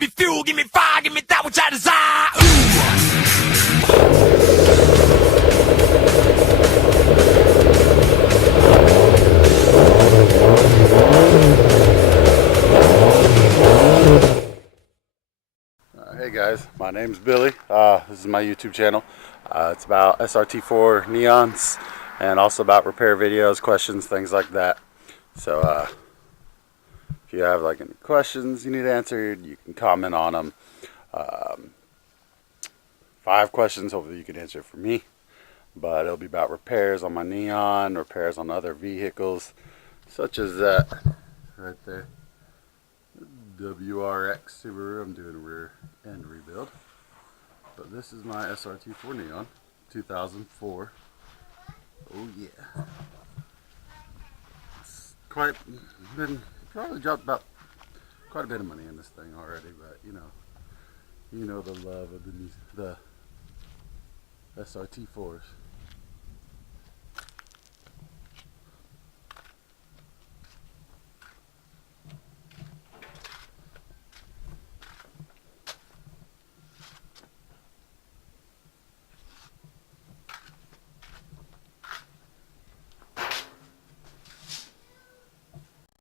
me fuel, give me fire, give me that which I desire. Ooh. Hey guys, my name's Billy. This is my YouTube channel. It's about SRT4 neons and also about repair videos, questions, things like that. So if you have like any questions you need answered, you can comment on them. 5 questions, hopefully you can answer for me. But it'll be about repairs on my neon, repairs on other vehicles, such as that right there. WRX Subaru. I'm doing a rear end rebuild. But this is my SRT4 Neon, 2004. Oh yeah. It's probably dropped about quite a bit of money in this thing already, but you know the love of the SRT4s.